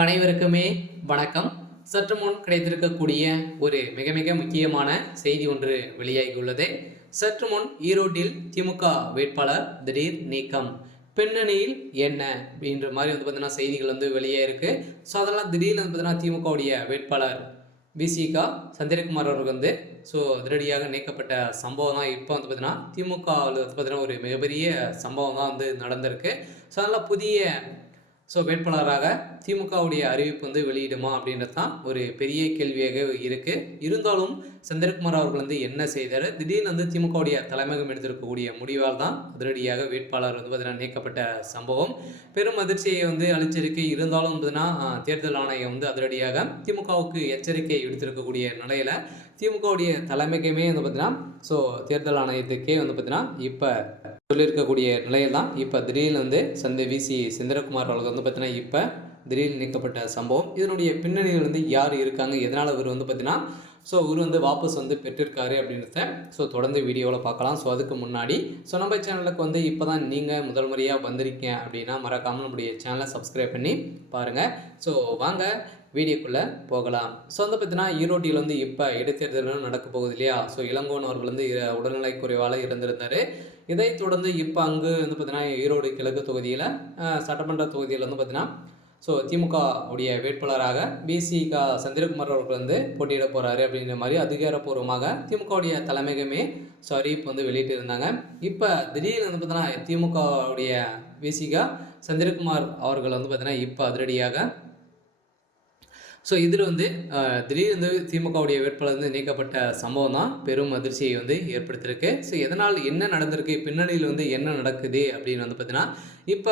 அனைவருக்குமே வணக்கம். சற்று முன் கிடைத்திருக்கக்கூடிய ஒரு மிக மிக முக்கியமான செய்தி ஒன்று வெளியாகியுள்ளது. சற்று முன் ஈரோட்டில் திமுக வேட்பாளர் திடீர் நீக்கம், பின்னணியில் என்ன அப்படின்ற மாதிரி பார்த்தீங்கன்னா செய்திகள் வெளியே இருக்கு. ஸோ அதெல்லாம் திடீர்னு பார்த்தீங்கன்னா திமுகவுடைய வேட்பாளர் விசிகா சந்திரகுமார் அவர்கள் அதிரடியாக நீக்கப்பட்ட சம்பவம் தான் இப்போ பார்த்தீங்கன்னா திமுகவில் பார்த்தீங்கன்னா ஒரு மிகப்பெரிய சம்பவம் தான் நடந்திருக்கு. ஸோ அதெல்லாம் புதிய வேட்பாளராக திமுகவுடைய அறிவிப்பு வெளியிடுமா அப்படின்றது தான் ஒரு பெரிய கேள்வியாக இருக்குது. இருந்தாலும் சந்திரகுமார் அவர்கள் என்ன செய்தார், திடீர்னு திமுகவுடைய தலைமையகம் எடுத்திருக்கக்கூடிய முடிவால் தான் அதிரடியாக வேட்பாளர் பார்த்தீங்கன்னா நீக்கப்பட்ட சம்பவம் பெரும் அதிர்ச்சியை அளிச்சிருக்கு. இருந்தாலும் தேர்தல் ஆணையம் அதிரடியாக திமுகவுக்கு எச்சரிக்கை எடுத்திருக்கக்கூடிய நிலையில் திமுகவுடைய தலைமைக்குமே பார்த்தீங்கன்னா தேர்தல் ஆணையத்துக்கே பார்த்தீங்கன்னா இப்போ சொல்லியிருக்கக்கூடிய நிலையில் தான் இப்போ திடீர்னு விசி செந்திரகுமார் அவர்கள் பார்த்தீங்கன்னா இப்போ திடீர்னு நீக்கப்பட்ட சம்பவம். இதனுடைய பின்னணியில் யார் இருக்காங்க, எதனால் இவர் பார்த்தீங்கன்னா இவர் வாபஸ் பெற்றிருக்காரு அப்படின்றத தொடர்ந்து வீடியோவில் பார்க்கலாம். அதுக்கு முன்னாடி நம்ம சேனலுக்கு இப்போ தான் நீங்கள் முதல் முறையாக வந்திருக்கீங்க அப்படின்னா மறக்காமல் நம்முடைய சேனலை சப்ஸ்கிரைப் பண்ணி பாருங்கள். வாங்க வீடியோக்குள்ளே போகலாம். பார்த்தீங்கன்னா ஈரோட்டில் இப்போ இடைத்தேர்தல் நடக்க போகுது இல்லையா. இளங்கோன் அவர்கள் உடல்நிலை குறைவால் இருந்திருந்தார். இதைத் தொடர்ந்து இப்போ அங்கு பார்த்தீங்கன்னா ஈரோடு கிழக்கு தொகுதியில் சட்டமன்ற தொகுதியில் பார்த்தீங்கன்னா திமுக உடைய வேட்பாளராக விசிகா சந்திரகுமார் அவர்கள் போட்டியிட போகிறாரு அப்படிங்கிற மாதிரி அதிகாரப்பூர்வமாக திமுகவுடைய தலைமையகமே அறிவிப்பு வெளியிட்டு இருந்தாங்க. இப்போ திடீர்னு பார்த்தீங்கன்னா திமுகவுடைய விசிகா சந்திரகுமார் அவர்கள் பார்த்தீங்கன்னா இப்போ அதிரடியாக இதில் திடீர்னு திமுகவுடைய வேட்பாளர் நீக்கப்பட்ட சம்பவம் தான் பெரும் அதிர்ச்சியை ஏற்படுத்தியிருக்கு. எதனால் என்ன நடந்திருக்கு, பின்னணியில் என்ன நடக்குது அப்படின்னு பார்த்தீங்கன்னா இப்போ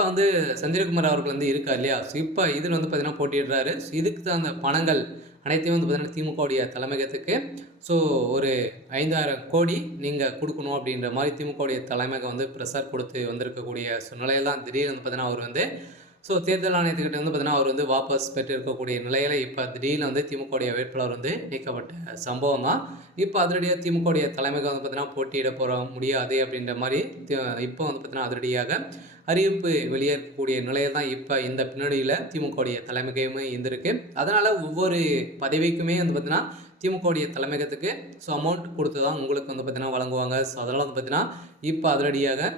சந்திரகுமார் அவர்கள் இருக்கார் இல்லையா. இப்போ இதில் பார்த்தீங்கன்னா போட்டியிடுறாரு. இதுக்கு தான் அந்த பணங்கள் அனைத்தையும் பார்த்தீங்கன்னா திமுகவுடைய தலைமையகத்துக்கு ஒரு 5000 கோடி நீங்கள் கொடுக்கணும் அப்படின்ற மாதிரி திமுகவுடைய தலைமையகம் ப்ரெஷர் கொடுத்து வந்திருக்கக்கூடிய சூழ்நிலையில் தான் திடீர்னு பார்த்தீங்கன்னா அவர் தேர்தல் ஆணையத்துக்கிட்ட பார்த்தீங்கன்னா அவர் வாபஸ் பெற்றிருக்கக்கூடிய நிலையில் இப்போ திடீர்னு திமுகவுடைய வேட்பாளர் நீக்கப்பட்ட சம்பவம் தான். இப்போ அதிரடியாக திமுகவுடைய தலைமைக்கு பார்த்தீங்கன்னா போட்டியிட முடியாது அப்படின்ற மாதிரி இப்போ பார்த்தீங்கன்னா அதிரடியாக அறிவிப்பு வெளியேறக்கூடிய நிலையில் தான் இப்போ இந்த பின்னணியில் திமுகவுடைய தலைமைக்குமே இருந்திருக்கு. அதனால் ஒவ்வொரு பதவிக்குமே பார்த்தீங்கன்னா திமுகவுடைய தலைமையகத்துக்கு அமௌண்ட் கொடுத்து தான் உங்களுக்கு பார்த்தீங்கன்னா வழங்குவாங்க. அதனால் பார்த்தீங்கன்னா இப்போ அதிரடியாக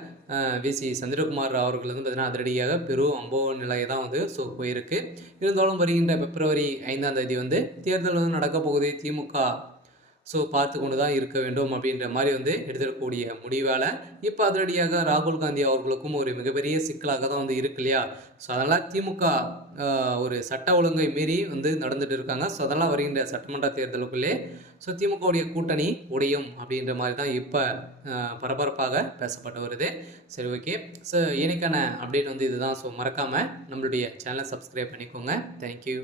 விசி சந்திரகுமார் அவர்கள் பார்த்தீங்கன்னா அதிரடியாக பெரும் அம்பவ நிலையை தான் போயிருக்கு. இருந்தாலும் வருகின்ற பிப்ரவரி 5ஆம் தேதி தேர்தல் நடக்க போகுது. திமுக பார்த்து கொண்டு தான் இருக்க வேண்டும் அப்படின்ற மாதிரி எடுத்துக்கூடிய முடிவால் இப்போ அதிரடியாக ராகுல் காந்தி அவர்களுக்கும் ஒரு மிகப்பெரிய சிக்கலாக தான் இருக்கு இல்லையா. அதனால் திமுக ஒரு சட்ட ஒழுங்கை மீறி நடந்துட்டு இருக்காங்க. அதெல்லாம் வருகின்ற சட்டமன்ற தேர்தலுக்குள்ளே திமுகவுடைய கூட்டணி உடையும் அப்படின்ற மாதிரி தான் இப்போ பரபரப்பாக பேசப்பட்டு வருது. சரி, ஓகே. இன்னைக்கான அப்டேட் இதுதான். மறக்காமல் நம்மளுடைய சேனலை சப்ஸ்கிரைப் பண்ணிக்கோங்க. தேங்க்யூ.